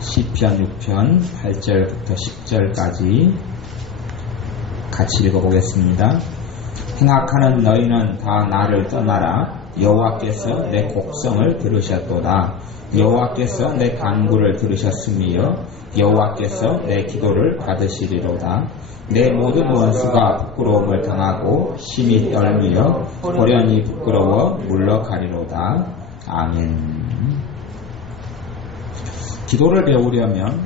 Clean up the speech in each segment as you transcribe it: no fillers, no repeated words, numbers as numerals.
시편 6편 8절부터 10절까지 같이 읽어보겠습니다. 행악하는 너희는 다 나를 떠나라. 여호와께서 내 곡성을 들으셨도다. 여호와께서 내 간구를 들으셨으며 여호와께서 내 기도를 받으시리로다. 내 모든 원수가 부끄러움을 당하고 심히 떨며 고련히 부끄러워 물러가리로다. 아멘. 기도를 배우려면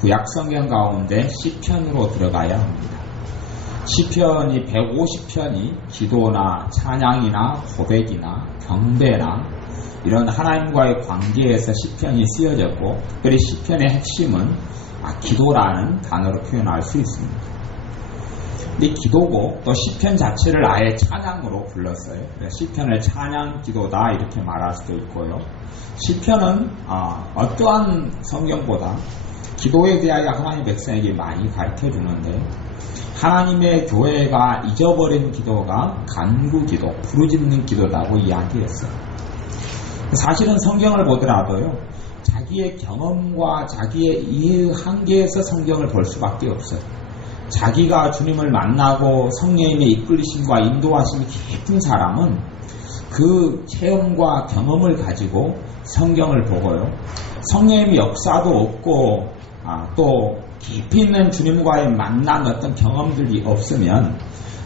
구약성경 가운데 시편으로 들어가야 합니다. 시편이 150편이 기도나 찬양이나 고백이나 경배나 이런 하나님과의 관계에서 시편이 쓰여졌고, 특별히 시편의 핵심은 기도라는 단어로 표현할 수 있습니다. 근데 기도고 또 시편 자체를 아예 찬양으로 불렀어요. 시편을 찬양 기도다 이렇게 말할 수도 있고요. 시편은 어떠한 성경보다 기도에 대하여 하나님의 백성에게 많이 가르쳐 주는데, 하나님의 교회가 잊어버린 기도가 간구기도, 부르짖는 기도라고 이야기했어요. 사실은 성경을 보더라도요, 자기의 경험과 자기의 이해의 한계에서 성경을 볼 수밖에 없어요. 자기가 주님을 만나고 성령님의 이끌리심과 인도하심이 깊은 사람은 그 체험과 경험을 가지고 성경을 보고요, 성령님의 역사도 없고 또 깊이 있는 주님과의 만난 어떤 경험들이 없으면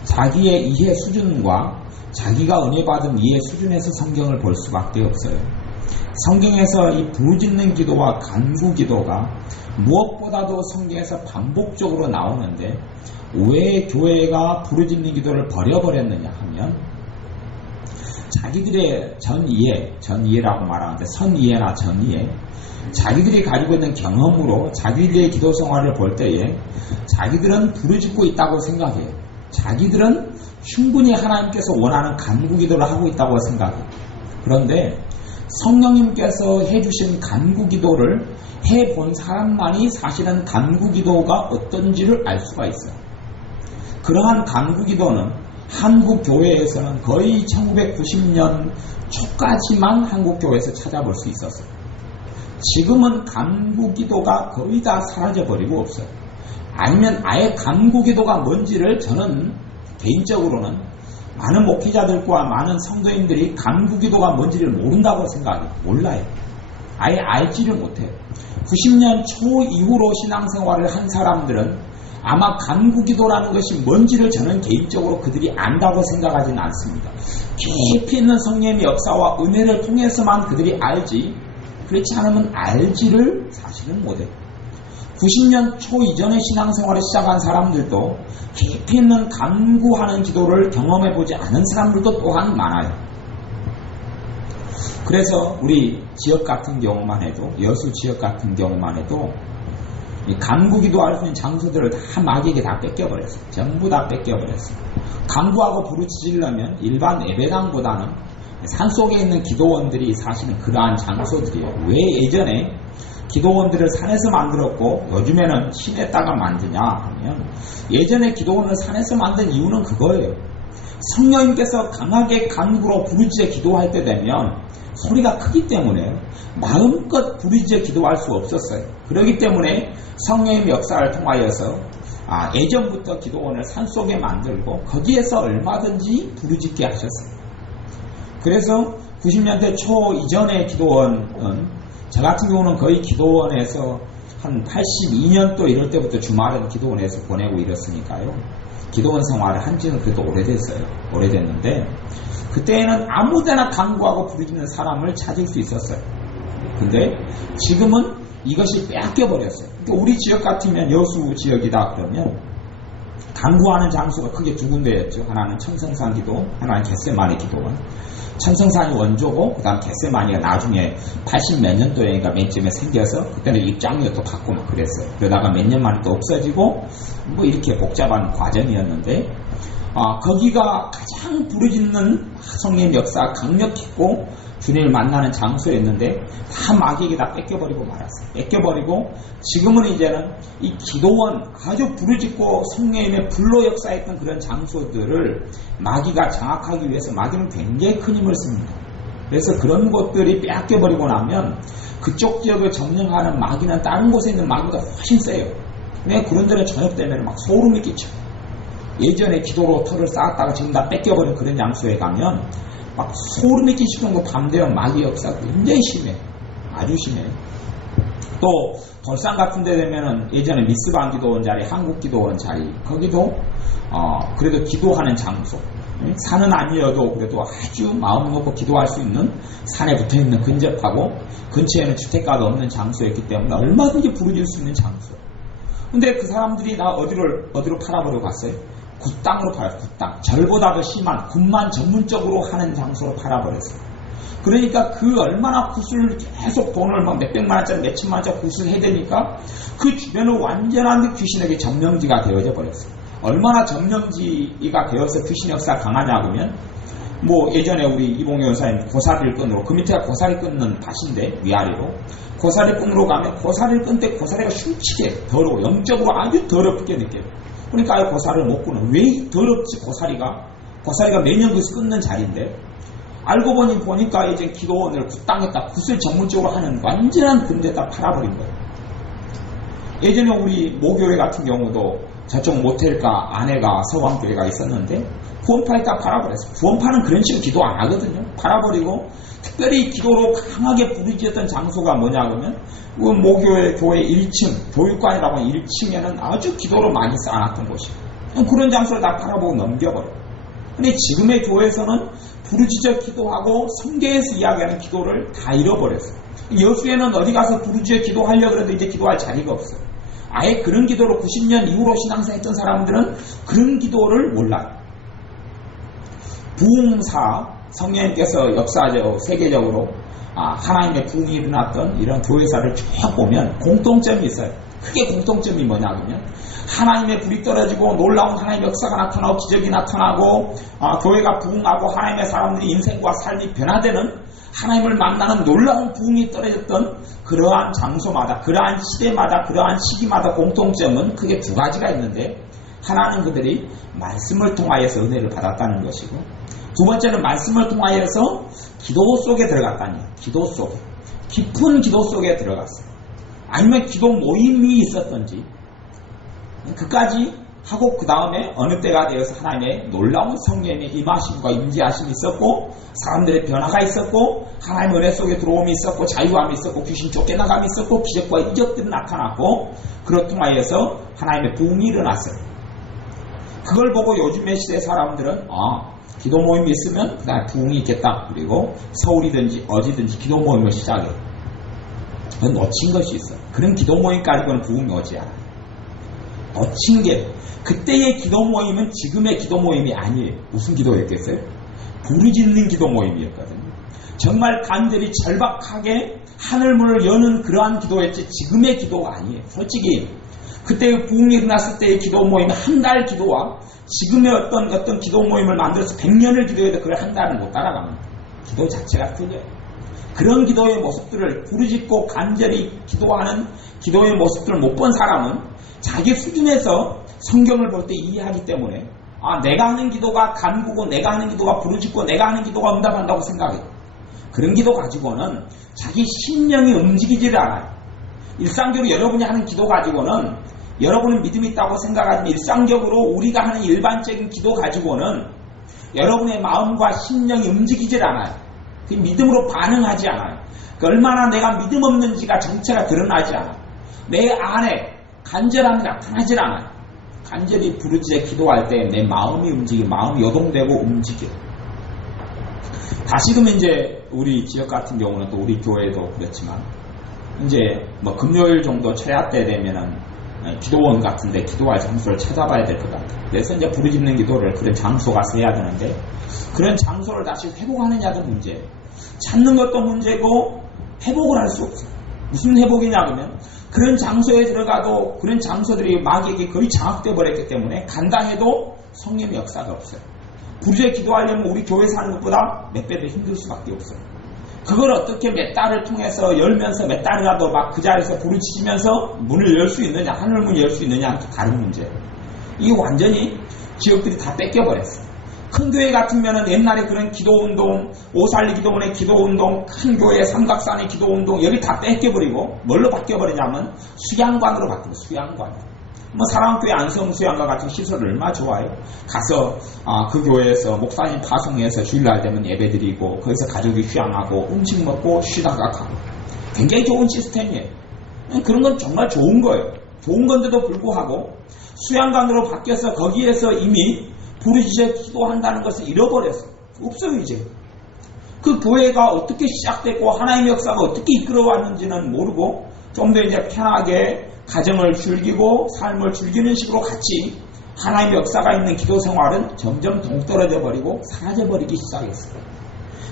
자기의 이해 수준과 자기가 은혜 받은 이해 수준에서 성경을 볼 수밖에 없어요. 성경에서 이 부르짖는 기도와 간구 기도가 무엇보다도 성경에서 반복적으로 나오는데, 왜 교회가 부르짖는 기도를 버려버렸느냐 하면, 자기들의 전이해라고 말하는데 선이해나 전이해, 자기들이 가지고 있는 경험으로 자기들의 기도 생활을 볼 때에 자기들은 부르짖고 있다고 생각해요. 자기들은 충분히 하나님께서 원하는 간구 기도를 하고 있다고 생각해요. 그런데 성령님께서 해주신 간구 기도를 해본 사람만이 사실은 간구 기도가 어떤지를 알 수가 있어요. 그러한 간구 기도는 한국 교회에서는 거의 1990년 초까지만 한국 교회에서 찾아볼 수 있었어요. 지금은 간구 기도가 거의 다 사라져버리고 없어요. 아니면 아예 간구 기도가 뭔지를 저는 개인적으로는 많은 목회자들과 많은 성도인들이 간구 기도가 뭔지를 모른다고 생각해요. 몰라요. 아예 알지를 못해요. 90년 초 이후로 신앙생활을 한 사람들은 아마 간구 기도라는 것이 뭔지를 저는 개인적으로 그들이 안다고 생각하지는 않습니다. 깊이 있는 성령의 역사와 은혜를 통해서만 그들이 알지, 그렇지 않으면 알지를 사실은 못해요. 90년 초 이전에 신앙생활을 시작한 사람들도 깊이 있는 간구하는 기도를 경험해보지 않은 사람들도 또한 많아요. 그래서 우리 지역 같은 경우만 해도, 여수 지역 같은 경우만 해도 이 간구 기도할 수 있는 장소들을 다 마귀에게 다 뺏겨버렸어요. 전부 다 뺏겨버렸어요. 간구하고 부르짖으려면 일반 예배당보다는 산속에 있는 기도원들이 사실은 그러한 장소들이에요. 왜 예전에 기도원들을 산에서 만들었고 요즘에는 시내다가 만드냐 하면, 예전에 기도원을 산에서 만든 이유는 그거예요. 성령님께서 강하게 간구로 부르짖어 기도할 때 되면 소리가 크기 때문에 마음껏 부르짖어 기도할 수 없었어요. 그렇기 때문에 성령님의 역사를 통하여서 예전부터 기도원을 산속에 만들고 거기에서 얼마든지 부르짖게 하셨어요. 그래서 90년대 초 이전의 기도원은, 저 같은 경우는 거의 기도원에서 한 82년도 이럴 때부터 주말은 기도원에서 보내고 이랬으니까요. 기도원 생활을 한 지는 그래도 오래됐어요. 오래됐는데 그때는 아무데나 간구하고 부르짖는 사람을 찾을 수 있었어요. 근데 지금은 이것이 빼앗겨버렸어요. 그러니까 우리 지역 같으면, 여수 지역이다 그러면 간구하는 장소가 크게 두 군데였죠. 하나는 청성산 기도, 하나는 겟세마네 기도원. 청성산이 원조고, 그 다음 겟세마네가 나중에 80 몇 년도에가 맨 처음에 생겨서 그때는 입장료 또 받고 막 그랬어요. 그러다가 몇 년 만에 또 없어지고 뭐 이렇게 복잡한 과정이었는데, 거기가 가장 부르짖는 성령의 역사가 강력했고 주님을 만나는 장소였는데 다 마귀에게 다 뺏겨버리고 말았어요. 뺏겨버리고 지금은 이제는 이 기도원, 아주 부르짖고 성령님의 불로 역사했던 그런 장소들을 마귀가 장악하기 위해서 마귀는 굉장히 큰 힘을 씁니다. 그래서 그런 것들이 빼앗겨버리고 나면 그쪽 지역을 점령하는 마귀는 다른 곳에 있는 마귀보다 훨씬 세요. 근데 그런 데는 저녁 되면 막 소름이 끼쳐. 예전에 기도로 털을 쌓았다가 지금 다 뺏겨버린 그런 장소에 가면 막 소름이 끼치는 거 밤 되면 마귀 역사가 굉장히 심해. 아주 심해. 또 돌산 같은 데 되면은 예전에 미스방 기도원 자리, 한국 기도원 자리, 거기도 그래도 기도하는 장소. 산은 아니어도 그래도 아주 마음 놓고 기도할 수 있는 산에 붙어있는 근접하고 근처에는 주택가도 없는 장소였기 때문에 얼마든지 부르질 수 있는 장소. 근데 그 사람들이 다 어디로 팔아버리고 갔어요? 굿땅으로 팔았어요. 굿땅. 절보다 더 심한 굿만 전문적으로 하는 장소로 팔아버렸어요. 그러니까 그 얼마나 굿을 계속 돈을 막 몇백만 원짜리 몇천만 원짜리 굿을 해대니까 그 주변은 완전한 귀신에게 점령지가 되어져 버렸어요. 얼마나 점령지가 되어서 귀신 역사가 강하냐 하면 뭐 예전에 우리 이봉효 여사님 고사리를 끈으로 그 밑에가 고사리 끊는 밭인데 위아래로 고사리 끈으로 가면 고사리를 끈 때 고사리가 흉치게 더러워 영적으로 아주 더럽게 느껴요. 그러니까 아예 고사리를 못 끊어. 왜 더럽지 고사리가 매년 그것을 끊는 자리인데 알고 보니까 이제 기도원을 굿땅에다 굿을 전문적으로 하는 완전한 근데다 팔아버린 거예요. 예전에 우리 모교회 같은 경우도 저쪽 모텔가 아내가 서광교회가 있었는데 구원파에다 팔아버렸어요. 구원파는 그런 식으로 기도 안 하거든요. 팔아버리고 특별히 기도로 강하게 부르짖었던 장소가 뭐냐 그러면 그 모교회 교회 1층 교육관이라고 하는 1층에는 아주 기도로 많이 쌓아놨던 곳이에요. 그런 장소를 다 팔아보고 넘겨버려요. 근데 지금의 교회에서는 부르짖어 기도하고 성경에서 이야기하는 기도를 다 잃어버렸어요. 여수에는 어디 가서 부르짖어 기도하려고 해도 이제 기도할 자리가 없어요. 아예 그런 기도로 90년 이후로 신앙생활 했던 사람들은 그런 기도를 몰라요. 부흥사 성령님께서 역사적 세계적으로 하나님의 부흥이 일어났던 이런 교회사를 쭉 보면 공통점이 있어요. 크게 공통점이 뭐냐 하면 하나님의 불이 떨어지고 놀라운 하나님의 역사가 나타나고 기적이 나타나고 교회가 부흥하고 하나님의 사람들이 인생과 삶이 변화되는 하나님을 만나는 놀라운 부흥이 떨어졌던 그러한 장소마다 그러한 시대마다 그러한 시기마다 공통점은 크게 두 가지가 있는데 하나는 그들이 말씀을 통하여서 은혜를 받았다는 것이고 두 번째는 말씀을 통하여서 기도 속에 들어갔다니 기도 속에 깊은 기도 속에 들어갔어요. 아니면 기도 모임이 있었던지 그까지 하고 그 다음에 어느 때가 되어서 하나님의 놀라운 성령의 임하심과 임재하심이 있었고 사람들의 변화가 있었고 하나님의 은혜 속에 들어옴이 있었고 자유함이 있었고 귀신 쫓겨나감이 있었고 기적과 이적들이 나타났고 그로 통하여서 하나님의 부흥이 일어났어요. 그걸 보고 요즘의 시대 사람들은 기도 모임이 있으면 그 다음에 부흥이 있겠다. 그리고 서울이든지 어디든지 기도 모임을 시작해. 그건 놓친 것이 있어요. 그런 기도 모임 가지고는 부흥이 오지 않아요. 놓친 게 그때의 기도 모임은 지금의 기도 모임이 아니에요. 무슨 기도였겠어요? 부르짖는 기도 모임이었거든요. 정말 간절히 절박하게 하늘문을 여는 그러한 기도였지 지금의 기도가 아니에요. 솔직히 그때 부흥이 일어났을 때의 기도 모임은 한 달 기도와 지금의 어떤 기도 모임을 만들어서 100년을 기도해도 그걸 한 달은 못 따라갑니다. 기도 자체가 틀려요. 그런 기도의 모습들을 부르짖고 간절히 기도하는 기도의 모습들을 못 본 사람은 자기 수준에서 성경을 볼 때 이해하기 때문에 내가 하는 기도가 간구고 내가 하는 기도가 부르짖고 내가 하는 기도가 응답한다고 생각해요. 그런 기도 가지고는 자기 심령이 움직이지를 않아요. 일상적으로 여러분이 하는 기도 가지고는 여러분은 믿음이 있다고 생각하지만 일상적으로 우리가 하는 일반적인 기도 가지고는 여러분의 마음과 심령이 움직이질 않아요. 그 믿음으로 반응하지 않아요. 얼마나 내가 믿음 없는지가 정체가 드러나지 않아요. 내 안에 간절함이 나타나질 않아요. 간절히 부르짖어 기도할 때 내 마음이 움직이고 마음이 요동되고 움직여요. 다시금 이제 우리 지역 같은 경우는 또 우리 교회도 그렇지만 이제 뭐 금요일 정도 철야 때 되면은 기도원 같은데 기도할 장소를 찾아봐야 될 것 같아요. 그래서 이제 부르짖는 기도를 그런 장소 가서 해야 되는데 그런 장소를 다시 회복하느냐도 문제예요. 찾는 것도 문제고 회복을 할 수 없어요. 무슨 회복이냐 그러면 그런 장소에 들어가도 그런 장소들이 마귀에게 거의 장악되어 버렸기 때문에 간다 해도 성령의 역사가 없어요. 부르짖어 기도하려면 우리 교회 사는 것보다 몇 배 더 힘들 수밖에 없어요. 그걸 어떻게 몇 달을 통해서 열면서 몇 달이라도 막 그 자리에서 부르짖으면서 문을 열 수 있느냐 하늘문을 열 수 있느냐는 또 다른 문제예요. 이게 완전히 지역들이 다 뺏겨버렸어요. 큰 교회 같으면은 옛날에 그런 기도운동, 오살리 기도원의 기도운동, 큰 교회 삼각산의 기도운동 여기 다 뺏겨버리고 뭘로 바뀌어버리냐면 수양관으로 바뀌어요. 수양관. 뭐 사랑교회 안성수양관 같은 시설을 얼마나 좋아요. 가서 그 교회에서 목사님 파송해서 주일날 되면 예배드리고 거기서 가족이 휴양하고 음식 먹고 쉬다가 가고 굉장히 좋은 시스템이에요. 그런 건 정말 좋은 거예요. 좋은 건데도 불구하고 수양관으로 바뀌어서 거기에서 이미 부르짖어 기도한다는 것을 잃어버렸어요. 없어요 이제. 그 교회가 어떻게 시작됐고 하나님의 역사가 어떻게 이끌어왔는지는 모르고 좀 더 이제 편하게 가정을 즐기고 삶을 즐기는 식으로 같이 하나님의 역사가 있는 기도 생활은 점점 동떨어져 버리고 사라져 버리기 시작했어요.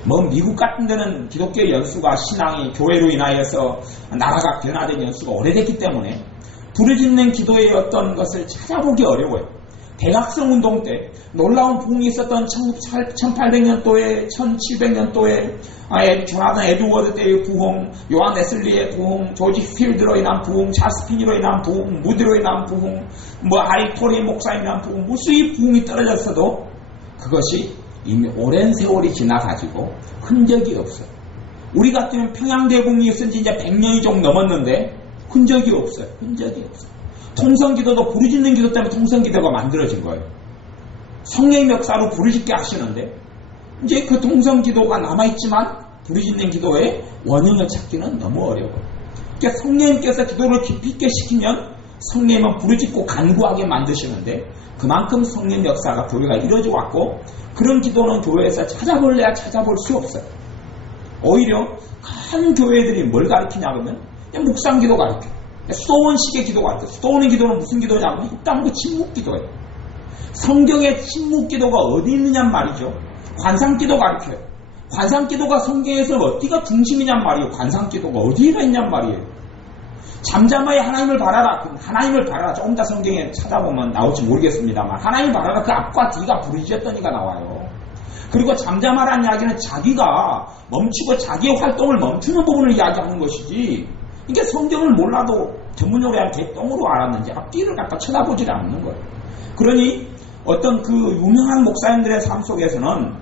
뭐 미국 같은 데는 기독교 연수가 신앙이 교회로 인하여서 나라가 변화된 연수가 오래됐기 때문에 부르짖는 기도의 어떤 것을 찾아보기 어려워요. 대각성 운동 때 놀라운 부흥이 있었던 1800년도에 1700년도에 조나단 에드워드 때의 부흥, 요한 웨슬리의 부흥, 조지 필드로 인한 부흥, 찰스 피니로 인한 부흥, 무디로 인한 부흥, 아리토리 목사님에 인한 부흥, 무수히 부흥이 떨어졌어도 그것이 이미 오랜 세월이 지나가지고 흔적이 없어요. 우리 같으면 평양대부흥이 있은 지 이제 100년이 좀 넘었는데 흔적이 없어요. 흔적이 없어요. 통성기도도 부르짖는 기도 때문에 통성기도가 만들어진 거예요. 성령의 역사로 부르짖게 하시는데 이제 그 통성기도가 남아있지만 부르짖는 기도의 원형을 찾기는 너무 어려워요. 그러니까 성령님께서 기도를 깊이 있게 시키면 성령님은 부르짖고 간구하게 만드시는데 그만큼 성령 역사가 교회가 이루어져 왔고 그런 기도는 교회에서 찾아볼래야 찾아볼 수 없어요. 오히려 큰 교회들이 뭘 가르치냐면 그냥 묵상기도 가르쳐요. 수도원식의 기도가 있어요. 수도원의 기도는 무슨 기도냐면 일단 그 침묵기도예요. 성경의 침묵기도가 어디 있느냔 말이죠. 관상기도 가르쳐요. 관상기도가 성경에서 어디가 중심이냔 말이에요. 관상기도가 어디가 있냔 말이에요. 잠잠하여 하나님을 바라라. 하나님을 바라라. 조금 더 성경에 찾아보면 나올지 모르겠습니다만 하나님을 바라라. 그 앞과 뒤가 부르짖었더니가 나와요. 그리고 잠잠하라는 이야기는 자기가 멈추고 자기의 활동을 멈추는 부분을 이야기하는 것이지 이게 성경을 몰라도 전문용어로 한 개똥으로 알았는지 앞뒤를 갖다 쳐다보지 않는 거예요. 그러니 어떤 그 유명한 목사님들의 삶 속에서는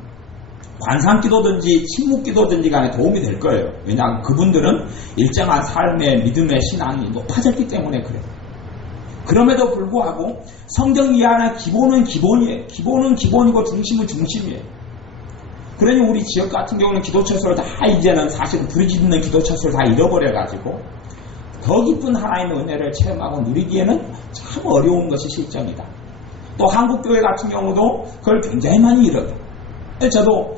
관상기도든지 침묵기도든지 간에 도움이 될 거예요. 왜냐하면 그분들은 일정한 삶의 믿음의 신앙이 높아졌기 때문에 그래요. 그럼에도 불구하고 성경 이하의 기본은 기본이에요. 기본은 기본이고 중심은 중심이에요. 그러니 우리 지역 같은 경우는 기도처소를 다 이제는 사실 부르짖는 기도처소를 다 잃어버려가지고 더 깊은 하나님의 은혜를 체험하고 누리기에는 참 어려운 것이 실정이다. 또 한국교회 같은 경우도 그걸 굉장히 많이 잃어요. 저도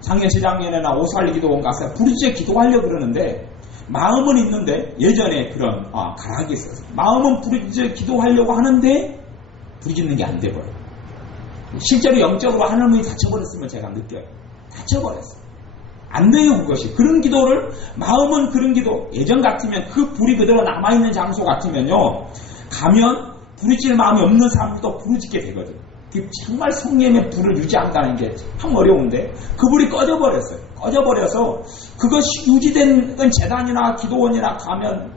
작년 재작년에나 오살리 기도원 가서 부르짖어 기도하려고 그러는데 마음은 있는데 예전에 그런 가락이 있었어요. 마음은 부르짖어 기도하려고 하는데 부르짖는 게 안 돼버려요. 실제로 영적으로 하나님이 닫혀버렸으면 제가 느껴요. 닫혀버렸어요. 안 돼요 그것이. 그런 기도를 마음은 그런 기도 예전 같으면 그 불이 그대로 남아있는 장소 같으면요 가면 부르짖을 마음이 없는 사람도 부르짖게 되거든요. 정말 성령의 불을 유지한다는 게 참 어려운데 그 불이 꺼져버렸어요. 꺼져버려서 그것이 유지된 재단이나 기도원이나 가면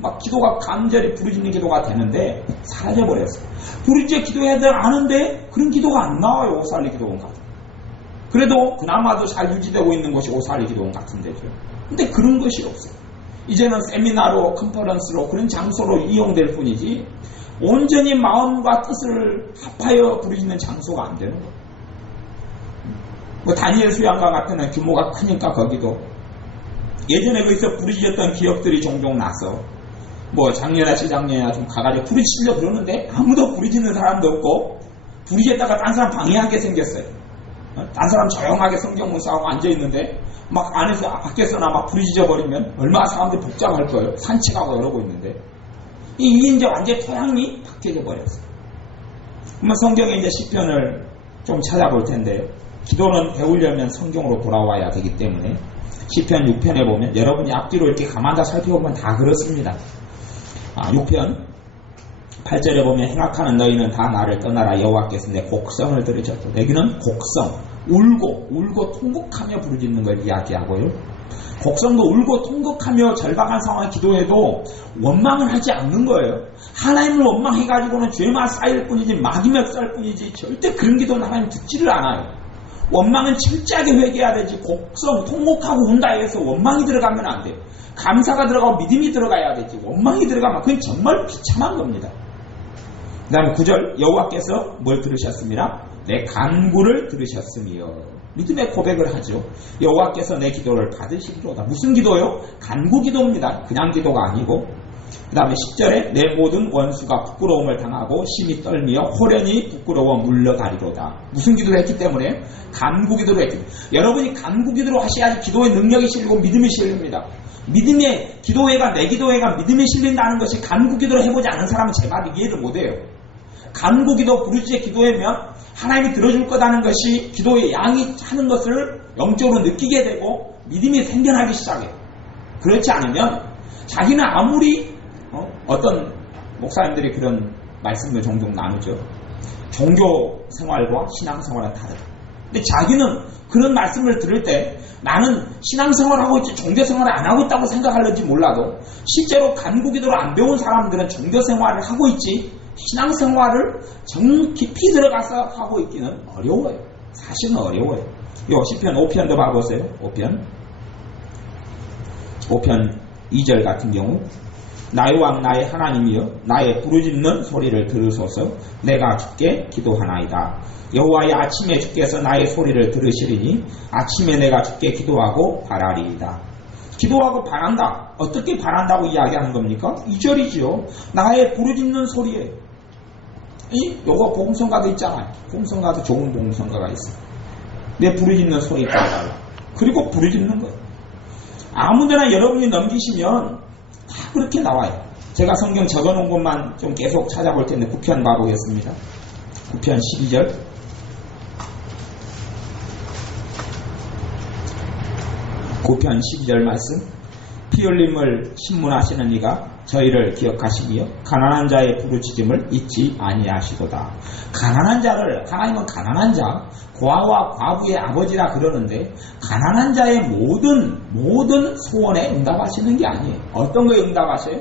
막 기도가 간절히 부르짖는 기도가 되는데 사라져버렸어요. 부르짖어 기도해야 아는데 그런 기도가 안 나와요. 오살리 기도원 같은. 그래도 그나마도 잘 유지되고 있는 것이 오살리 기도원 같은 데죠. 근데 그런 것이 없어요. 이제는 세미나로 컨퍼런스로 그런 장소로 이용될 뿐이지 온전히 마음과 뜻을 합하여 부르짖는 장소가 안 되는 거예요. 다니엘 수양관 같은 규모가 크니까 거기도 예전에 거기서 부르짖었던 기억들이 종종 나서 작년이나 재작년이나 좀 가가지고 부르짖으려고 그러는데 아무도 부르짖는 사람도 없고 부르짖다가 딴 사람 방해하게 생겼어요. 딴 사람 조용하게 성경 문사하고 앉아있는데 막 안에서 밖에서나 막 부르짖어 버리면 얼마나 사람들이 복잡할 거예요. 산책하고 이러고 있는데 이게 이제 완전히 토양이 바뀌어 버렸어요. 그러면 성경에 이제 시편을 좀 찾아볼 텐데 기도는 배우려면 성경으로 돌아와야 되기 때문에 시편 6편에 보면 여러분이 앞뒤로 이렇게 가만히 살펴보면 다 그렇습니다. 6편 8절에 보면 행악하는 너희는 다 나를 떠나라 여호와께서 내 곡성을 들으셨고 여기는 곡성 울고 통곡하며 부르짖는 걸 이야기하고요. 곡성도 울고 통곡하며 절박한 상황에 기도해도 원망을 하지 않는 거예요. 하나님을 원망해가지고는 죄만 쌓일 뿐이지 마귀 멱살 뿐이지 절대 그런 기도는 하나님 듣지를 않아요. 원망은 철저하게 회개해야 되지 곡성 통곡하고 운다 해서 원망이 들어가면 안 돼요. 감사가 들어가고 믿음이 들어가야 되지 원망이 들어가면 그건 정말 비참한 겁니다. 그 다음 9절 여호와께서 뭘 들으셨습니다. 내 간구를 들으셨으며 믿음의 고백을 하죠. 여호와께서 내 기도를 받으시리로다. 무슨 기도요? 간구 기도입니다. 그냥 기도가 아니고. 그 다음에 10절에 내 모든 원수가 부끄러움을 당하고 심히 떨며 호련히 부끄러워 물러가리로다. 무슨 기도를 했기 때문에? 간구 기도를 했기 때문에. 여러분이 간구 기도를 하셔야지 기도의 능력이 실리고 믿음이 실립니다. 믿음의 기도회가 내 기도회가 믿음이 실린다는 것이 간구 기도를 해보지 않은 사람은 제 말을 이해를 못해요. 간구 기도 부르짖의 기도회면 하나님이 들어줄 거다는 것이 기도의 양이 하는 것을 영적으로 느끼게 되고 믿음이 생겨나기 시작해요. 그렇지 않으면 자기는 아무리 어떤 목사님들이 그런 말씀을 종종 나누죠. 종교 생활과 신앙 생활은 다르다. 근데 자기는 그런 말씀을 들을 때 나는 신앙 생활하고 있지 종교 생활을 안 하고 있다고 생각할는지 몰라도 실제로 간구 기도를 안 배운 사람들은 종교 생활을 하고 있지 신앙생활을 정 깊이 들어가서 하고 있기는 어려워요. 사실은 어려워요. 요 시편 5편도 봐보세요. 5편 2절 같은 경우 나의 왕 나의 하나님이여 나의 부르짖는 소리를 들으소서 내가 주께 기도하나이다. 여호와의 아침에 주께서 나의 소리를 들으시리니 아침에 내가 주께 기도하고 바라리이다. 기도하고 바란다. 어떻게 바란다고 이야기하는 겁니까? 2절이죠. 나의 부르짖는 소리에 요거 복음성가도 있잖아요. 복음성가도 좋은 복음성가가 있어요. 내 부르짖는 소리 따라달라. 그리고 부르짖는 거예요. 아무데나 여러분이 넘기시면 다 그렇게 나와요. 제가 성경 적어놓은 것만 좀 계속 찾아볼 텐데 9편 봐보겠습니다. 9편 12절 9편 12절 말씀 피 흘림을 신문하시는 이가 저희를 기억하시며 가난한 자의 부르짖음을 잊지 아니하시도다. 가난한 자를 하나님은 가난한 자 고아와 과부의 아버지라 그러는데 가난한 자의 모든 소원에 응답하시는 게 아니에요. 어떤 거에 응답하셔요?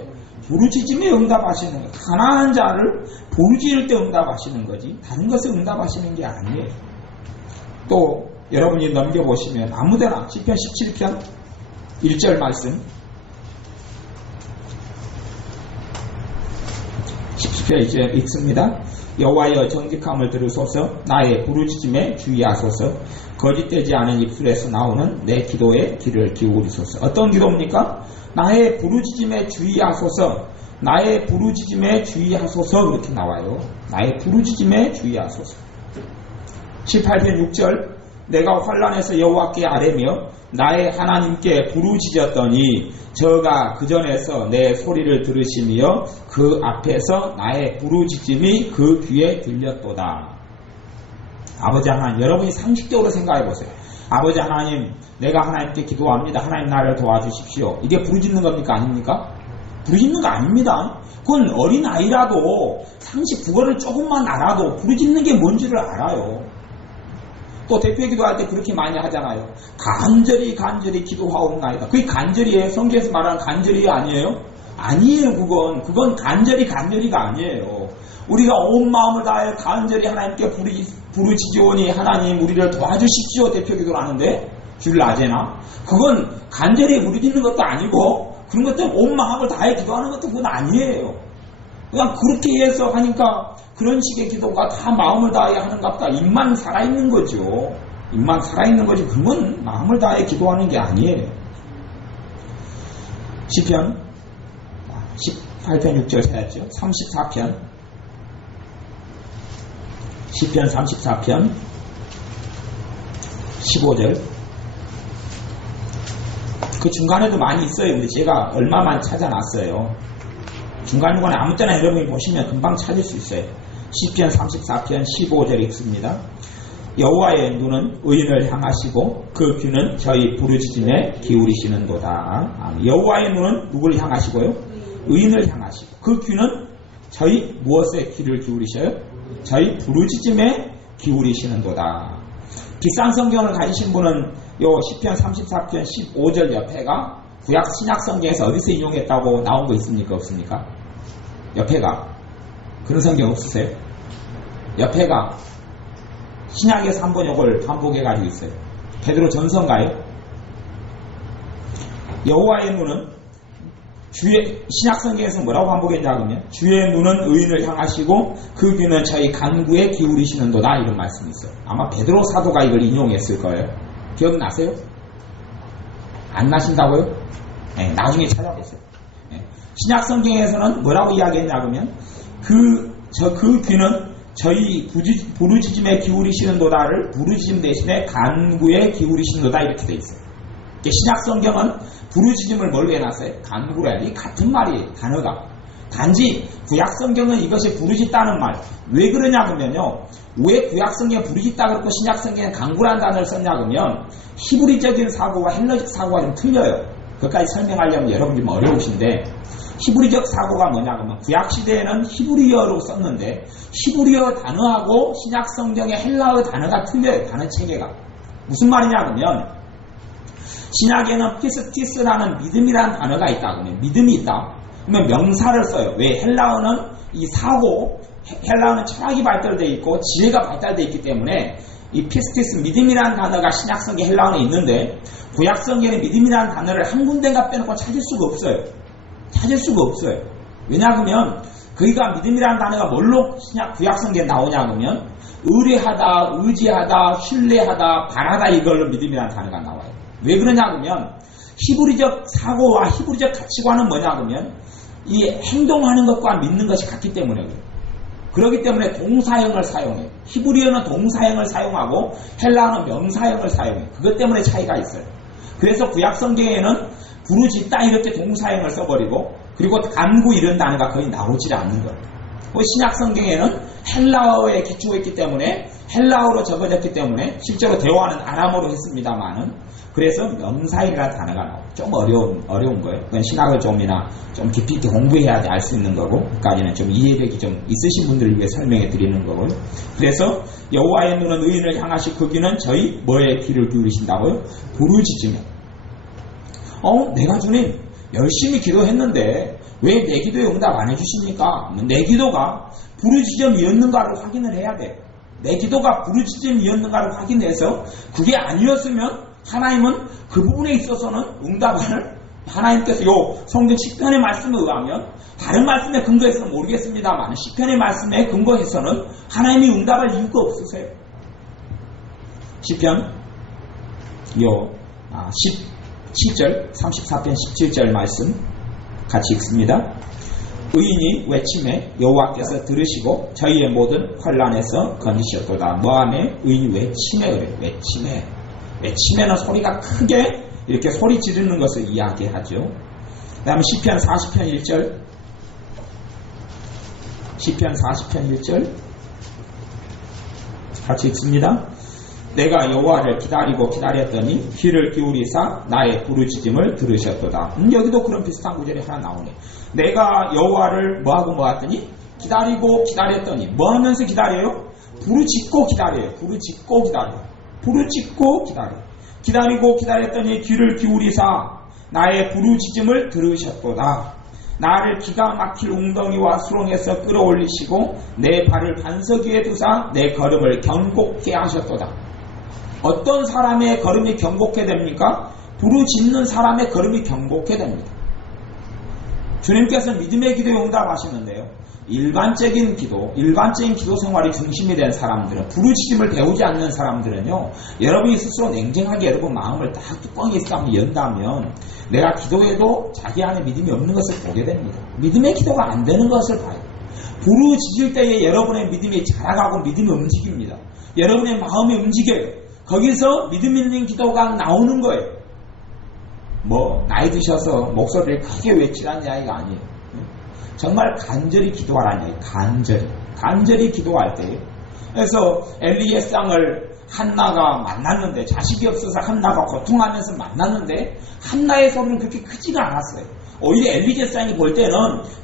부르짖음에 응답하시는 거예요. 가난한 자를 부르짖을 때 응답하시는 거지 다른 것에 응답하시는 게 아니에요. 또 여러분이 넘겨보시면 아무데나 시편 17편 1절 말씀 17편 이제 읽습니다. 여호와여 정직함을 들으소서 나의 부르짖음에 주의하소서 거짓되지 않은 입술에서 나오는 내 기도에 귀를 기울이소서. 어떤 기도입니까? 나의 부르짖음에 주의하소서 나의 부르짖음에 주의하소서 그렇게 나와요. 나의 부르짖음에 주의하소서. 18편 6절 내가 환난에서 여호와께 아뢰며 나의 하나님께 부르짖었더니 저가 그 전에서 내 소리를 들으시며 그 앞에서 나의 부르짖음이 그 귀에 들렸도다. 아버지 하나님, 여러분이 상식적으로 생각해 보세요. 아버지 하나님, 내가 하나님께 기도합니다. 하나님 나를 도와주십시오. 이게 부르짖는 겁니까? 아닙니까? 부르짖는 거 아닙니다. 그건 어린아이라도 상식 국어를 조금만 알아도 부르짖는 게 뭔지를 알아요. 또 대표 기도할 때 그렇게 많이 하잖아요. 간절히 기도하옵나이다. 그게 간절히예요? 성경에서 말하는 간절히 아니에요? 아니에요. 그건 간절히가 아니에요. 우리가 온 마음을 다해 간절히 하나님께 부르짖으오니 하나님 우리를 도와주십시오. 대표 기도를 하는데 주일 낮에나 그건 간절히 부르짖는 것도 아니고 그런 것들 온 마음을 다해 기도하는 것도 그건 아니에요. 그냥 그렇게 해서 하니까 그런 식의 기도가 다 마음을 다해 하는갑다. 입만 살아있는 거죠. 입만 살아있는 거지. 그건 마음을 다해 기도하는 게 아니에요. 시편 18편 6절 해야죠. 34편 시편 34편 15절 그 중간에도 많이 있어요. 근데 제가 얼마만 찾아놨어요. 중간중간에 아무 때나 여러분이 보시면 금방 찾을 수 있어요. 시편 34편 15절 읽습니다. 여호와의 눈은 의인을 향하시고 그 귀는 저희 부르짖음에 기울이시는도다. 여호와의 눈은 누구를 향하시고요? 의인을 향하시고 그 귀는 저희 무엇에 귀를 기울이셔요? 저희 부르짖음에 기울이시는도다. 비싼 성경을 가지신 분은 요 시편 34편 15절 옆에가 구약 신약 성경에서 어디서 인용했다고 나온 거 있습니까? 없습니까? 옆에가 그런 성경 없으세요? 옆에가 신약의 3번역을 반복해가지고 있어요. 베드로 전서인가요? 여호와의 눈은 신약 성경에서 뭐라고 반복했냐면 주의 눈은 의인을 향하시고 그 귀는 저희 간구에 기울이시는도다 이런 말씀이 있어요. 아마 베드로 사도가 이걸 인용했을 거예요. 기억나세요? 안 나신다고요? 네, 나중에 찾아보세요. 네. 신약 성경에서는 뭐라고 이야기했냐면 그 귀는 저희 부르짖음에 기울이시는도다를 부르짖음 대신에 간구에 기울이시는도다 이렇게 돼 있어요. 신약 성경은 부르짖음을 뭘로 해놨어요? 간구라. 이 같은 말이에요. 단어가. 단지 구약 성경은 이것이 부르짖다는 말. 왜 그러냐 그러면요. 왜 구약 성경에 부르짖다 그렇고 신약 성경에 간구라는 단어를 썼냐 그러면 히브리적인 사고와 헬러적 사고가 좀 틀려요. 그것까지 설명하려면 여러분 좀 어려우신데 히브리적 사고가 뭐냐 그러면 구약 시대에는 히브리어로 썼는데 히브리어 단어하고 신약 성경의 헬라어 단어가 틀려요. 단어 체계가. 무슨 말이냐 그러면 신약에는 피스티스라는 믿음이라는 단어가 있다 그러면 믿음이 있다. 그러면 명사를 써요. 왜? 헬라어는 이 사고, 헬라어는 철학이 발달되어 있고 지혜가 발달되어 있기 때문에 이 피스티스 믿음이라는 단어가 신약성경 헬라어에 있는데 구약성경의 믿음이라는 단어를 한 군데가 빼놓고 찾을 수가 없어요. 찾을 수가 없어요. 왜냐하면 그이가 믿음이라는 단어가 뭘로 구약성경에 나오냐 그러면 의뢰하다, 의지하다, 신뢰하다, 바라다 이걸로 믿음이라는 단어가 나와요. 왜 그러냐 그러면 히브리적 사고와 히브리적 가치관은 뭐냐 그러면 이 행동하는 것과 믿는 것이 같기 때문에 그래요. 그렇기 때문에 동사형을 사용해요. 히브리어는 동사형을 사용하고 헬라어는 명사형을 사용해요. 그것 때문에 차이가 있어요. 그래서 구약성경에는 부르짖다 이렇게 동사형을 써버리고 그리고 간구 이런 단어가 거의 나오질 않는 거예요. 신약성경에는 헬라어에 기초했기 때문에 헬라어로 적어졌기 때문에 실제로 대화는 아람어로 했습니다만은 그래서 명사형이라는 단어가 나와요. 좀 어려운 거예요. 그건 신학을 좀 깊이 있게 공부해야 알 수 있는 거고 그까지는 좀 이해력이 좀 있으신 분들을 위해 설명해 드리는 거고요. 그래서 여호와의 눈은 의인을 향하시 그 귀는 저희 뭐에 귀를 기울이신다고요? 부르짖으며 내가 주님 열심히 기도했는데 왜 내 기도에 응답 안 해주십니까? 내 기도가 부르짖음이었는가를 확인을 해야 돼. 내 기도가 부르짖음이었는가를 확인해서 그게 아니었으면 하나님은 그 부분에 있어서는 응답을 하나님께서 요 성경 시편의 말씀에 의하면 다른 말씀에 근거해서는 모르겠습니다만 시편의 말씀에 근거해서는 하나님이 응답할 이유가 없으세요. 시편 17절 34편 17절 말씀 같이 읽습니다. 의인이 외침에 여호와께서 들으시고 저희의 모든 환난에서 건지셨도다. 뭐하며 의인이 외침에 그래. 외침에는 소리가 크게 이렇게 소리 지르는 것을 이야기하죠. 그 다음에 시편 40편 1절 시편 40편 1절 같이 읽습니다. 내가 여호와를 기다리고 기다렸더니 귀를 기울이사 나의 부르짖음을 들으셨도다. 여기도 그런 비슷한 구절이 하나 나오네. 내가 여호와를 뭐하고 뭐하더니 기다리고 기다렸더니 뭐하면서 기다려요? 부르짖고 기다려요. 부르짖고 기다려요. 부르짖고 기다려요. 기다리고 기다렸더니 귀를 기울이사 나의 부르짖음을 들으셨도다. 나를 기가 막힐 웅덩이와 수렁에서 끌어올리시고 내 발을 반석 위에 두사 내 걸음을 견고케 하셨도다. 어떤 사람의 걸음이 견고케 됩니까? 부르짖는 사람의 걸음이 견고케 됩니다. 주님께서 믿음의 기도에 응답하시는데요. 일반적인 기도 생활이 중심이 된 사람들은 부르짖음을 배우지 않는 사람들은요. 여러분이 스스로 냉정하게 여러분 마음을 딱 뚜껑이 있으면 연다면 내가 기도해도 자기 안에 믿음이 없는 것을 보게 됩니다. 믿음의 기도가 안 되는 것을 봐요. 부르짖을 때에 여러분의 믿음이 자라가고 믿음이 움직입니다. 여러분의 마음이 움직여요. 거기서 믿음 있는 기도가 나오는 거예요. 나이 드셔서 목소리를 크게 외치라는 이야기가 아니에요. 정말 간절히 기도하라는 이야기예요. 간절히 기도할 때요. 그래서 엘리의 쌍을 한나가 만났는데 자식이 없어서 한나가 고통하면서 만났는데 한나의 소리는 그렇게 크지가 않았어요. 오히려 엘리제쌍이 볼 때는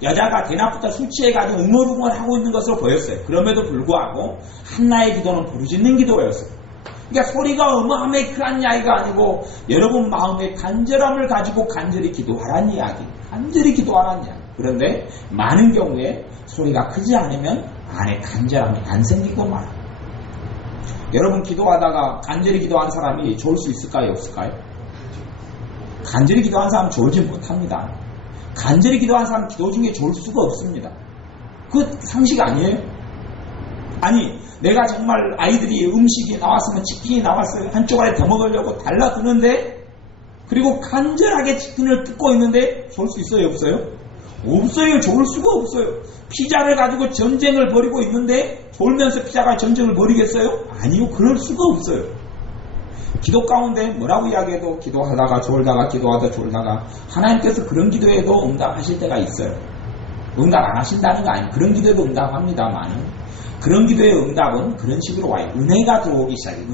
여자가 대낮부터 술 취해가지고 웅얼웅얼하고 있는 것으로 보였어요. 그럼에도 불구하고 한나의 기도는 부르짖는 기도였어요. 그러니까 소리가 어마어마하게 크란 이야기가 아니고 여러분 마음의 간절함을 가지고 간절히 기도하라는 이야기. 간절히 기도하라는 이야기. 그런데 많은 경우에 소리가 크지 않으면 안에 간절함이 안 생기고 말아. 여러분 기도하다가 간절히 기도한 사람이 좋을 수 있을까요? 없을까요? 간절히 기도한 사람 좋지 못합니다. 간절히 기도한 사람 기도 중에 좋을 수가 없습니다. 그 상식 아니에요? 아니 내가 정말 아이들이 음식이 나왔으면 치킨이 나왔어요. 한쪽 아래 더 먹으려고 달라드는데 그리고 간절하게 치킨을 뜯고 있는데 좋을 수 있어요? 없어요? 없어요. 좋을 수가 없어요. 피자를 가지고 전쟁을 벌이고 있는데 졸면서 피자가 전쟁을 벌이겠어요? 아니요. 그럴 수가 없어요. 기도 가운데 뭐라고 이야기해도 기도하다가 졸다가 기도하다 졸다가 하나님께서 그런 기도에도 응답하실 때가 있어요. 응답 안 하신다는 거 아니에요. 그런 기도에도 응답합니다만 그런 기도의 응답은 그런 식으로 와요. 은혜가 들어오기 시작해요.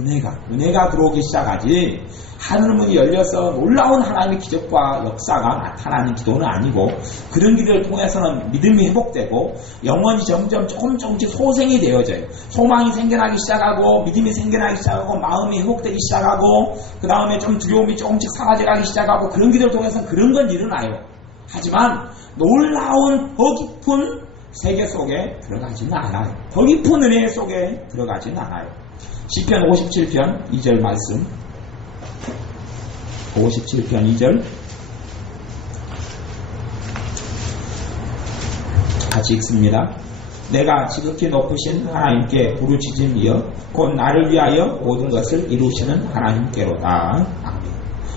은혜가 들어오기 시작하지 하늘문이 열려서 놀라운 하나님의 기적과 역사가 나타나는 기도는 아니고 그런 기도를 통해서는 믿음이 회복되고 영혼이 점점 조금씩 소생이 되어져요. 소망이 생겨나기 시작하고 믿음이 생겨나기 시작하고 마음이 회복되기 시작하고 그 다음에 좀 두려움이 조금씩 사라져가기 시작하고 그런 기도를 통해서 그런 건 일어나요. 하지만 놀라운 더 깊은 세계 속에 들어가지는 않아요. 더 깊은 은혜 속에 들어가지는 않아요. 시편 57편 2절 말씀 57편 2절 같이 읽습니다. 내가 지극히 높으신 하나님께 부르짖음이여 곧 나를 위하여 모든 것을 이루시는 하나님께로다. 아멘.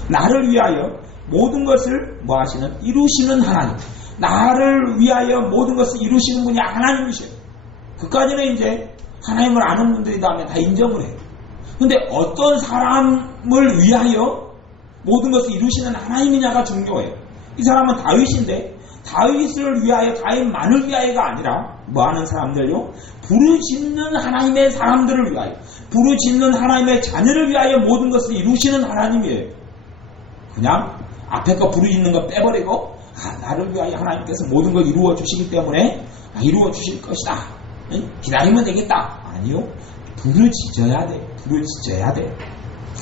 나를 위하여 모든 것을 뭐 하시는? 이루시는 하나님. 나를 위하여 모든 것을 이루시는 분이 하나님이셔요. 그까지는 이제 하나님을 아는 분들이라면 다 인정을 해요. 근데 어떤 사람을 위하여 모든 것을 이루시는 하나님이냐가 중요해요. 이 사람은 다윗인데 다윗을 위하여 다윗만을 위하여가 아니라 뭐 하는 사람들요? 부르짖는 하나님의 사람들을 위하여 부르짖는 하나님의 자녀를 위하여 모든 것을 이루시는 하나님이에요. 그냥 앞에 거 부르짖는 거 빼버리고 나를 위하여 하나님께서 모든 걸 이루어 주시기 때문에 이루어 주실 것이다. 기다리면 되겠다. 아니요. 부르짖어야 돼. 부르짖어야 돼.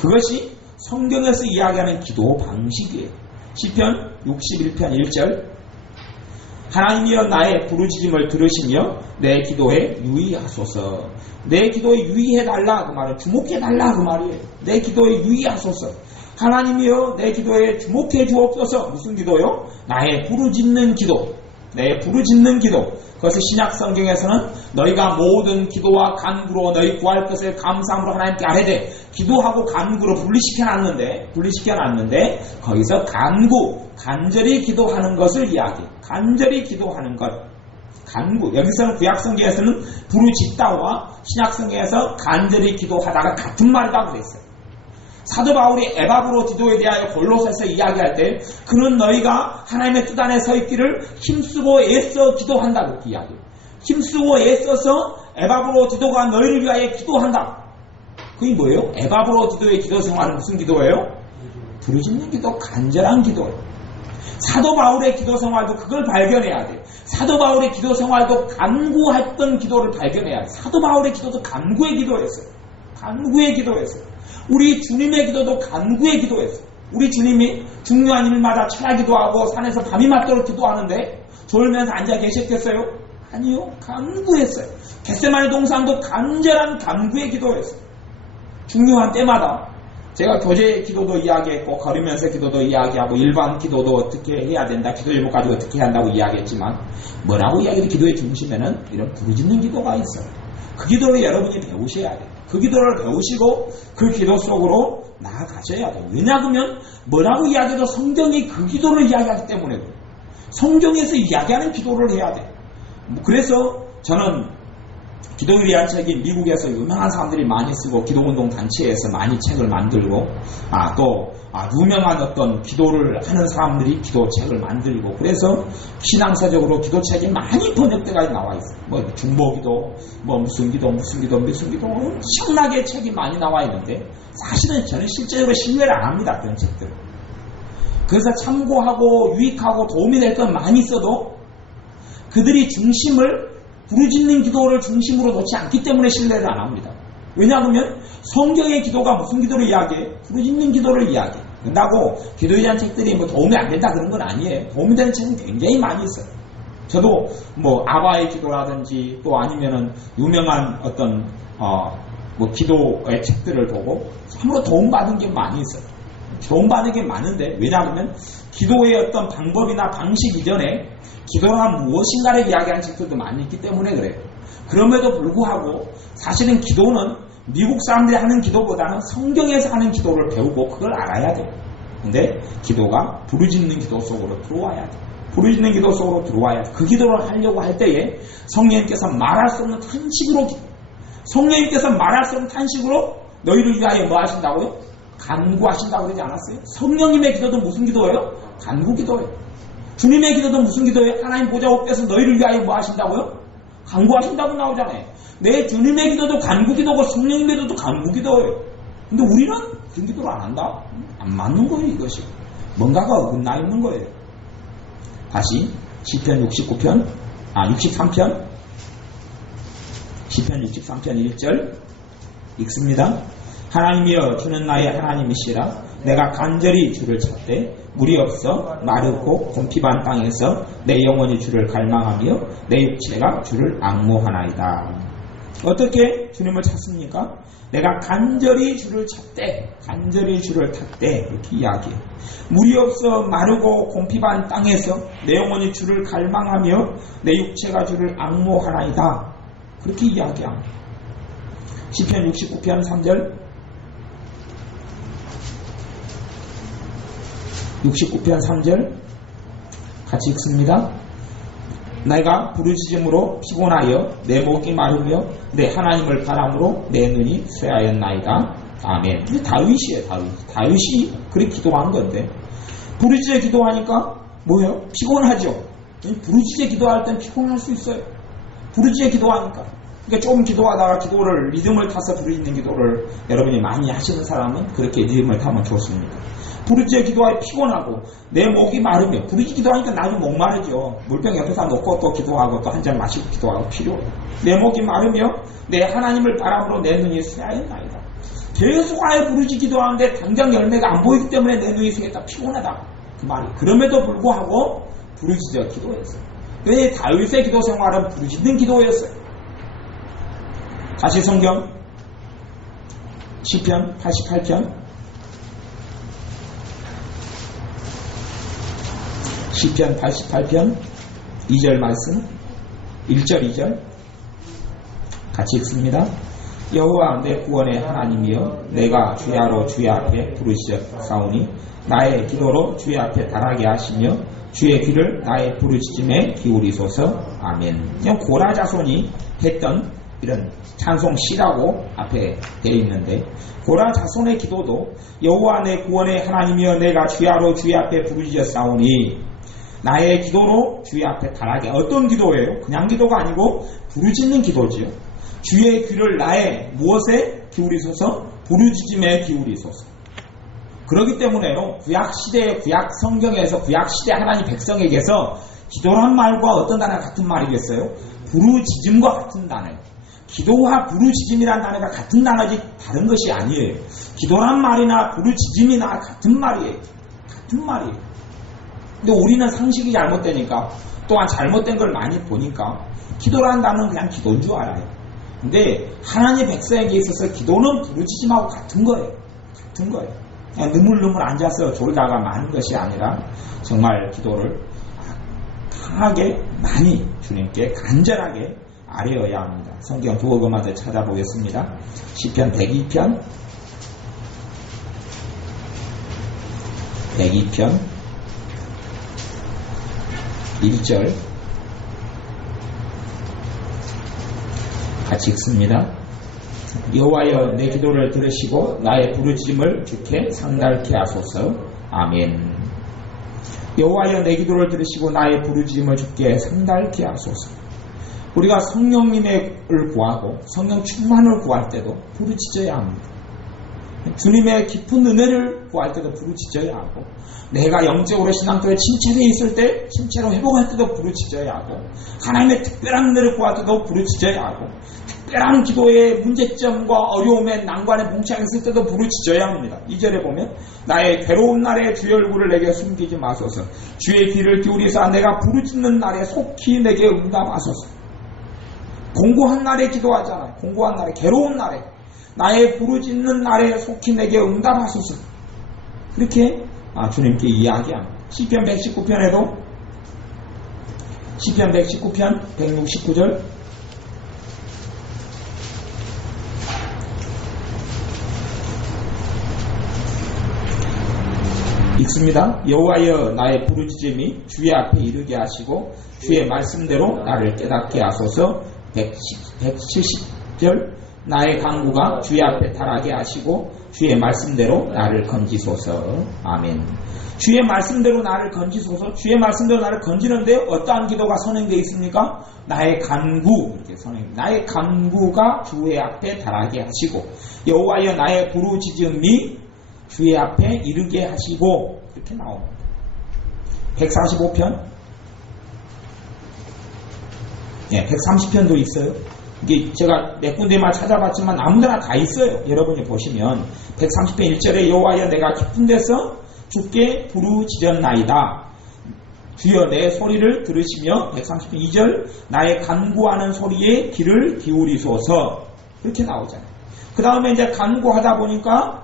그것이 성경에서 이야기하는 기도 방식이에요. 시편 61편 1절 하나님이여 나의 부르짖음을 들으시며 내 기도에 유의하소서. 내 기도에 유의해달라 그 말은 주목해달라 그 말이에요. 내 기도에 유의하소서. 하나님이여 내 기도에 주목해 주옵소서. 무슨 기도요? 나의 부르짖는 기도. 내 부르짖는 기도. 그것을 신약 성경에서는 너희가 모든 기도와 간구로 너희 구할 것을 감사함으로 하나님께 아뢰되 기도하고 간구로 분리시켜놨는데 거기서 간절히 기도하는 것을 이야기해요. 간절히 기도하는 것. 간구. 여기서는 구약성경에서는 부르짖다와 신약성경에서 간절히 기도하다가 같은 말이라고 그랬어요. 사도 바울이 에바브로디도에 대하여 골로새서 이야기할 때 그는 너희가 하나님의 뜻 안에 서 있기를 힘쓰고 애써 기도한다고 이야기해요. 힘쓰고 애써서 에바브로디도가 너희를 위하여 기도한다. 그게 뭐예요? 에바브로디도의 기도 생활은 무슨 기도예요? 부르짖는 기도, 간절한 기도예요. 사도 바울의 기도 생활도 그걸 발견해야 돼요. 사도 바울의 기도 생활도 간구했던 기도를 발견해야 돼요. 사도 바울의 기도도 간구의 기도였어요. 간구의 기도였어요. 우리 주님의 기도도 간구의 기도였어요. 우리 주님이 중요한 일마다 철야기도하고 산에서 밤이 맞도록 기도하는데 졸면서 앉아 계셨겠어요? 아니요. 간구했어요. 겟세마네 동산도 간절한 간구의 기도였어요. 중요한 때마다 제가 교제 기도도 이야기했고 걸으면서 기도도 이야기하고 일반 기도도 어떻게 해야 된다. 기도 제목 가지고 어떻게 해야 한다고 이야기했지만 뭐라고 이야기해도 기도의 중심에는 이런 부르짖는 기도가 있어요. 그 기도를 여러분이 배우셔야 돼요. 그 기도를 배우시고 그 기도 속으로 나아가셔야 돼요. 왜냐하면 뭐라고 이야기해도 성경이 그 기도를 이야기하기 때문에 성경에서 이야기하는 기도를 해야 돼요. 그래서 저는 기도를 위한 책이 미국에서 유명한 사람들이 많이 쓰고 기도운동 단체에서 많이 책을 만들고 또 유명한 어떤 기도를 하는 사람들이 기도책을 만들고 그래서 신앙사적으로 기도책이 많이 번역돼가 나와 있어요. 뭐 중보기도, 뭐 무슨 기도 엄청나게 책이 많이 나와 있는데 사실은 저는 실제로 신뢰를 안 합니다. 그런 책들. 그래서 참고하고 유익하고 도움이 될 건 많이 있어도 그들이 중심을 부르짖는 기도를 중심으로 놓지 않기 때문에 신뢰를 안 합니다. 왜냐하면 성경의 기도가 무슨 기도를 이야기해? 부르짖는 기도를 이야기해. 그런다고 기도에 대한 책들이 뭐 도움이 안 된다 그런 건 아니에요. 도움이 되는 책은 굉장히 많이 있어요. 저도 뭐 아바의 기도라든지 또 아니면은 유명한 어떤 뭐 기도의 책들을 보고 참으로 도움받은 게 많이 있어요. 도움받은 게 많은데, 왜냐하면 기도의 어떤 방법이나 방식 이전에 기도란 무엇인가를 이야기하는 책들도 많이 있기 때문에 그래요. 그럼에도 불구하고 사실은 기도는 미국 사람들이 하는 기도보다는 성경에서 하는 기도를 배우고 그걸 알아야 돼요. 근데 기도가 부르짖는 기도 속으로 들어와야 돼요. 부르짖는 기도 속으로 들어와야 돼요. 그 기도를 하려고 할 때에 성령님께서 말할 수 없는 탄식으로, 성령님께서 말할 수 없는 탄식으로 너희를 위하여 뭐 하신다고요? 간구하신다고 그러지 않았어요? 성령님의 기도도 무슨 기도예요? 간구 기도예요. 주님의 기도도 무슨 기도예요? 하나님 보좌 앞에서 너희를 위하여 뭐 하신다고요? 간구하신다고 나오잖아요. 내 주님의 기도도 간구 기도고 성령님의 기도도 간구 기도예요. 근데 우리는 그런 기도를 안 한다? 안 맞는 거예요, 이것이. 뭔가가 어긋나 있는 거예요. 다시 시편 63편 시편 63편 1절 읽습니다. 하나님이여 주는 나의 하나님이시라. 내가 간절히 주를 찾되 물이 없어 마르고 곰핍한 땅에서 내 영혼이 주를 갈망하며 내 육체가 주를 앙모하나이다. 어떻게 주님을 찾습니까? 내가 간절히 주를 찾되, 간절히 주를 찾되, 이렇게 이야기해요. 물이 없어 마르고 곰핍한 땅에서 내 영혼이 주를 갈망하며 내 육체가 주를 앙모하나이다. 그렇게 이야기합니다. 시편 69편 3절 69편 3절 같이 읽습니다. 내가 부르짖음으로 피곤하여 내 목이 마르며 내 하나님을 바람으로 내 눈이 쇠하였나이다. 아멘. 이게 다윗이에요. 다윗이 그렇게 기도한 건데, 부르짖어 기도하니까 뭐예요? 피곤하죠. 부르짖어 기도할 땐 피곤할 수 있어요. 부르짖어 기도하니까. 그러니까 조금 기도하다가 기도를 리듬을 타서 부르짖는 기도를 여러분이 많이 하시는 사람은 그렇게 리듬을 타면 좋습니다. 부르짖어 기도하여 피곤하고 내 목이 마르며, 부르짖어 기도하니까 나중에 목 마르죠. 물병 옆에다 놓고 또 기도하고 또 한 잔 마시고 기도하고 필요해요. 내 목이 마르며 내 하나님을 바람으로 내 눈이 쇠하였나이다. 계속 아예 부르짖어 기도하는데 당장 열매가 안 보이기 때문에 내 눈이 쇠했다. 피곤하다. 그 말이. 그럼에도 불구하고 부르짖어 기도했어요. 왜 다윗의 기도 생활은 부르짖는 기도였어요. 다시 성경 시편 88편 시편 88편 2절 말씀 1절 2절 같이 읽습니다. 여호와 내 구원의 하나님이여 내가 주야로 주의 앞에 부르짖었사오니 나의 기도로 주의 앞에 달하게 하시며 주의 귀를 나의 부르짖음에 기울이소서. 아멘. 그냥 고라 자손이 했던 이런 찬송시라고 앞에 되어 있는데, 고라 자손의 기도도 여호와 내 구원의 하나님이여 내가 주야로 주의 앞에 부르짖었사오니 나의 기도로 주의 앞에 달하게. 어떤 기도예요? 그냥 기도가 아니고 부르짖는 기도지요. 주의 귀를 나의 무엇에 기울이소서? 부르짖음에 기울이소서. 그렇기 때문에요, 구약시대의 구약성경에서 구약시대 하나님 백성에게서 기도란 말과 어떤 단어가 같은 말이겠어요? 부르짖음과 같은 단어예요. 기도와 부르짖음이란 단어가 같은 단어지 다른 것이 아니에요. 기도란 말이나 부르짖음이나 같은 말이에요. 같은 말이에요. 근데 우리는 상식이 잘못되니까, 또한 잘못된 걸 많이 보니까 기도라는 단어는 그냥 기도인 줄 알아요. 근데 하나님 백성에게 있어서 기도는 부르짖음하고 같은 거예요. 같은 거예요. 그냥 느물느물 앉아서 졸다가 마는 것이 아니라 정말 기도를 강하게 많이 주님께 간절하게 아뢰어야 합니다. 성경 두어 권만 더 찾아보겠습니다. 시편 102편 1절 같이 읽습니다. 여호와여 내 기도를 들으시고 나의 부르짖음을 주께 상달케 하소서. 아멘. 여호와여 내 기도를 들으시고 나의 부르짖음을 주께 상달케 하소서. 우리가 성령님을 구하고 성령 충만을 구할 때도 부르짖어야 합니다. 주님의 깊은 은혜를 구할 때도 부르짖어야 하고, 내가 영적으로 신앙적으로 침체되어 있을 때 침체로 회복할 때도 부르짖어야 하고, 하나님의 특별한 은혜를 구할 때도 부르짖어야 하고, 특별한 기도의 문제점과 어려움에 난관에 봉착했을 때도 부르짖어야 합니다. 2절에 보면 나의 괴로운 날에 주의 얼굴을 내게 숨기지 마소서, 주의 귀를 기울이사 내가 부르짖는 날에 속히 내게 응답하소서. 공고한 날에 기도하잖아요. 공고한 날에, 괴로운 날에, 나의 부르짖는 날에 속히 내게 응답하소서. 그렇게 주님께 이야기합니다. 시편 119편에도 시편 119편 169절 읽습니다. 여호와여 나의 부르짖음이 주의 앞에 이르게 하시고 주의 말씀대로 나를 깨닫게 하소서. 170절 나의 간구가 주의 앞에 달하게 하시고 주의 말씀대로 나를 건지소서. 아멘. 주의 말씀대로 나를 건지소서. 주의 말씀대로 나를 건지는데 어떠한 기도가 선행되어 있습니까? 나의 간구, 이렇게 선행. 나의 간구가 주의 앞에 달하게 하시고 여호와여 나의 부르짖음이 주의 앞에 이르게 하시고, 이렇게 나옵니다. 145편, 130편도 있어요. 이게 제가 몇 군데만 찾아봤지만 아무데나 다 있어요. 여러분이 보시면 130편 1절에 여호와여 내가 깊은 데서 주께 부르짖었나이다. 주여 내 소리를 들으시며, 130편 2절 나의 간구하는 소리에 귀를 기울이소서. 그렇게 나오잖아요. 그 다음에 이제 간구하다 보니까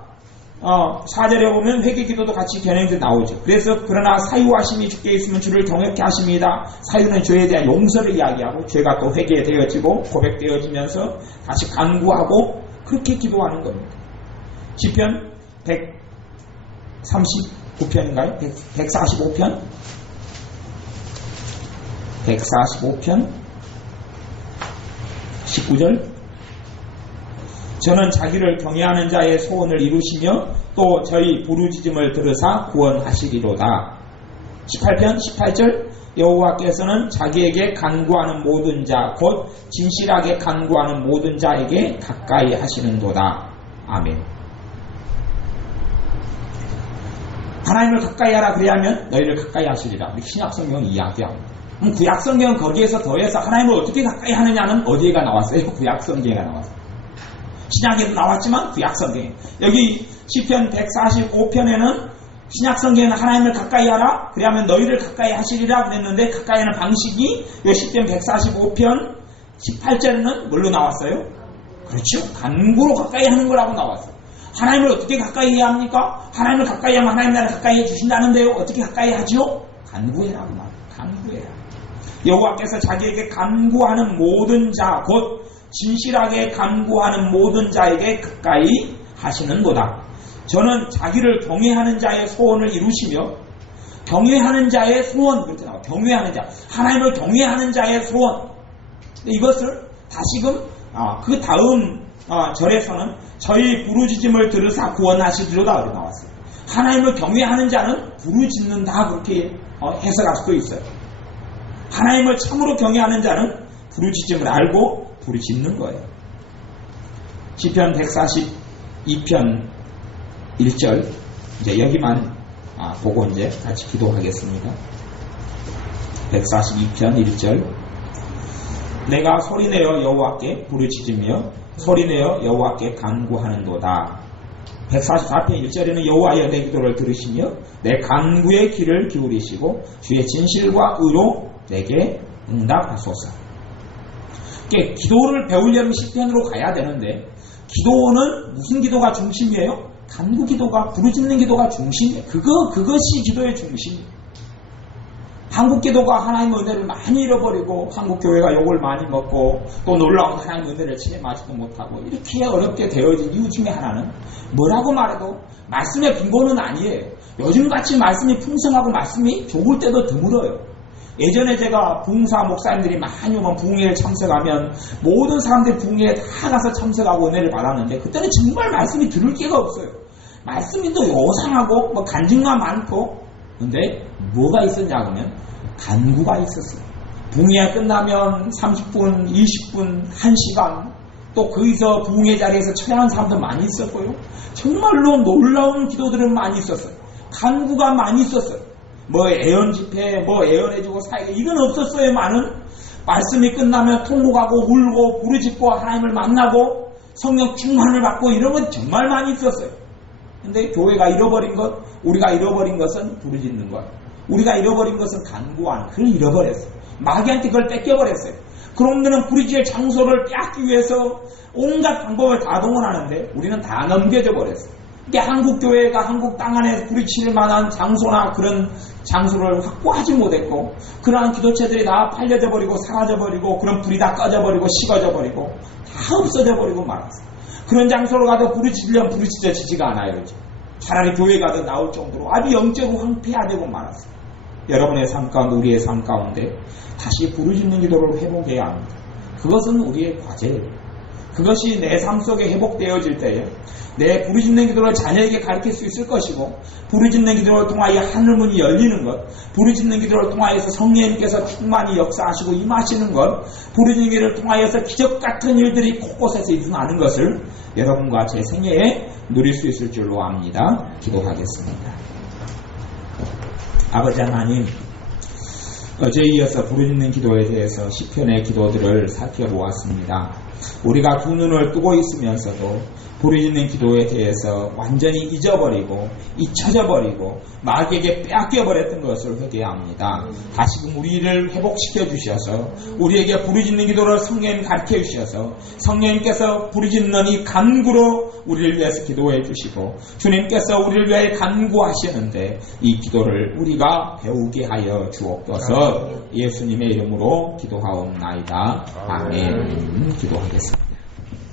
4절에 보면 회개기도도 같이 견해에 나오죠. 그래서 그러나 사유하심이 주께 있으면 주를 경외케 하십니다. 사유는 죄에 대한 용서를 이야기하고 죄가 또 회개되어지고 고백되어지면서 다시 간구하고 그렇게 기도하는 겁니다. 시편 139편인가요? 145편 19절 저는 자기를 경외하는 자의 소원을 이루시며 또 저희 부르짖음을 들으사 구원하시리로다. 18편 18절 여호와께서는 자기에게 간구하는 모든 자 곧 진실하게 간구하는 모든 자에게 가까이 하시는도다. 아멘. 하나님을 가까이 하라 그리하면 너희를 가까이 하시리라. 우리 신약성경은 이야기합니다. 구약성경은 거기에서 더해서 하나님을 어떻게 가까이 하느냐는 어디가 나왔어요? 구약성경에 나왔어요. 신약에도 나왔지만 구약성경에, 여기 시편 145편에는 신약성경에는 하나님을 가까이 하라 그리하면 너희를 가까이 하시리라 그랬는데, 가까이 하는 방식이 이 시편 145편 18절에는 뭘로 나왔어요? 그렇죠, 간구로 가까이 하는 거라고 나왔어요. 하나님을 어떻게 가까이 해야 합니까? 하나님을 가까이 하면 하나님 나를 가까이 해주신다는데요, 어떻게 가까이 하죠? 간구해라고 말해요. 간구해라. 여호와께서 자기에게 간구하는 모든 자 곧 진실하게 간구하는 모든 자에게 가까이 하시는도다. 저는 자기를 경외하는 자의 소원을 이루시며, 경외하는 자의 소원, 그렇게 나와요. 경외하는 자, 하나님을 경외하는 자의 소원. 이것을 다시금 그 다음 절에서는 저희 부르짖음을 들으사 구원하시리로다 이렇게 나왔어요. 하나님을 경외하는 자는 부르짖는다, 그렇게 해석할 수도 있어요. 하나님을 참으로 경외하는 자는 부르짖음을 알고 부르짖는 거예요. 시편 142편 1절, 이제 여기만 보고 이제 같이 기도하겠습니다. 142편 1절 내가 소리내어 여호와께 부르짖으며 소리내어 여호와께 간구하는도다. 144편 1절에는 여호와여 내 기도를 들으시며 내 간구의 귀를 기울이시고 주의 진실과 의로 내게 응답하소서. 기도를 배우려면 시편으로 가야 되는데, 기도는 무슨 기도가 중심이에요? 간구 기도가, 부르짖는 기도가 중심이에요. 그것이 기도의 중심이에요. 한국 기도가 하나님의 은혜를 많이 잃어버리고 한국 교회가 욕을 많이 먹고 또 놀라운 하나님의 은혜를 체험하지도 못하고 이렇게 어렵게 되어진 이유 중에 하나는 뭐라고 말해도 말씀의 빈곤은 아니에요. 요즘같이 말씀이 풍성하고 말씀이 좋을 때도 드물어요. 예전에 제가 부흥사 목사님들이 많이 오면 부흥회에 참석하면 모든 사람들이 부흥회에 다 가서 참석하고 은혜를 받았는데, 그때는 정말 말씀이 들을 기회가 없어요. 말씀이 또 요상하고 간증만 많고, 근데 뭐가 있었냐 그러면 간구가 있었어요. 부흥회가 끝나면 30분, 20분, 1시간 또 거기서 부흥의 자리에서 처형한 사람도 많이 있었고요. 정말로 놀라운 기도들은 많이 있었어요. 간구가 많이 있었어요. 뭐 애언 집회, 뭐 애언해주고 사회 이건 없었어요. 많은 말씀이 끝나면 통곡하고 울고 부르짖고 하나님을 만나고 성령 충만을 받고 이런 건 정말 많이 있었어요. 근데 교회가 잃어버린 것, 우리가 잃어버린 것은 부르짖는 것, 우리가 잃어버린 것은 간구하는 그걸 잃어버렸어요. 마귀한테 그걸 뺏겨버렸어요. 그놈들은 부르짖을 장소를 빼앗기 위해서 온갖 방법을 다 동원하는데 우리는 다 넘겨져 버렸어요. 이게 한국 교회가 한국 땅 안에 부르짖을 만한 장소나 그런 장소를 확보하지 못했고, 그러한 기도체들이 다 팔려져 버리고 사라져 버리고 그런 불이 다 꺼져 버리고 식어져 버리고 다 없어져 버리고 말았어요. 그런 장소로 가도 부르짖으려면 부르짖어지지가 않아요. 요즘. 차라리 교회 가도 나올 정도로 아주 영적으로 황폐화되고 말았어요. 여러분의 삶 가운데, 우리의 삶 가운데 다시 부르짖는 기도를 회복해야 합니다. 그것은 우리의 과제예요. 그것이 내 삶 속에 회복되어질 때에 내 부르짖는 기도를 자녀에게 가르칠 수 있을 것이고, 부르짖는 기도를 통하여 하늘문이 열리는 것, 부르짖는 기도를 통하여서 성령님께서 충만히 역사하시고 임하시는 것, 부르짖는 기도를 통하여서 기적 같은 일들이 곳곳에서 일어나는 것을 여러분과 제 생애에 누릴 수 있을 줄로 압니다. 기도하겠습니다. 아버지 하나님, 어제에 이어서 부르짖는 기도에 대해서 시편의 기도들을 살펴보았습니다. 우리가 두 눈을 뜨고 있으면서도 부르짖는 기도에 대해서 완전히 잊어버리고 잊혀져버리고 마귀에게 빼앗겨버렸던 것을 회개합니다. 다시금 우리를 회복시켜 주셔서 우리에게 부르짖는 기도를 성령님 가르쳐 주셔서 성령님께서 부르짖는 이 간구로 우리를 위해서 기도해 주시고, 주님께서 우리를 위해 간구하시는데 이 기도를 우리가 배우게 하여 주옵소서. 예수님의 이름으로 기도하옵나이다. 아멘. 기도하겠습니다.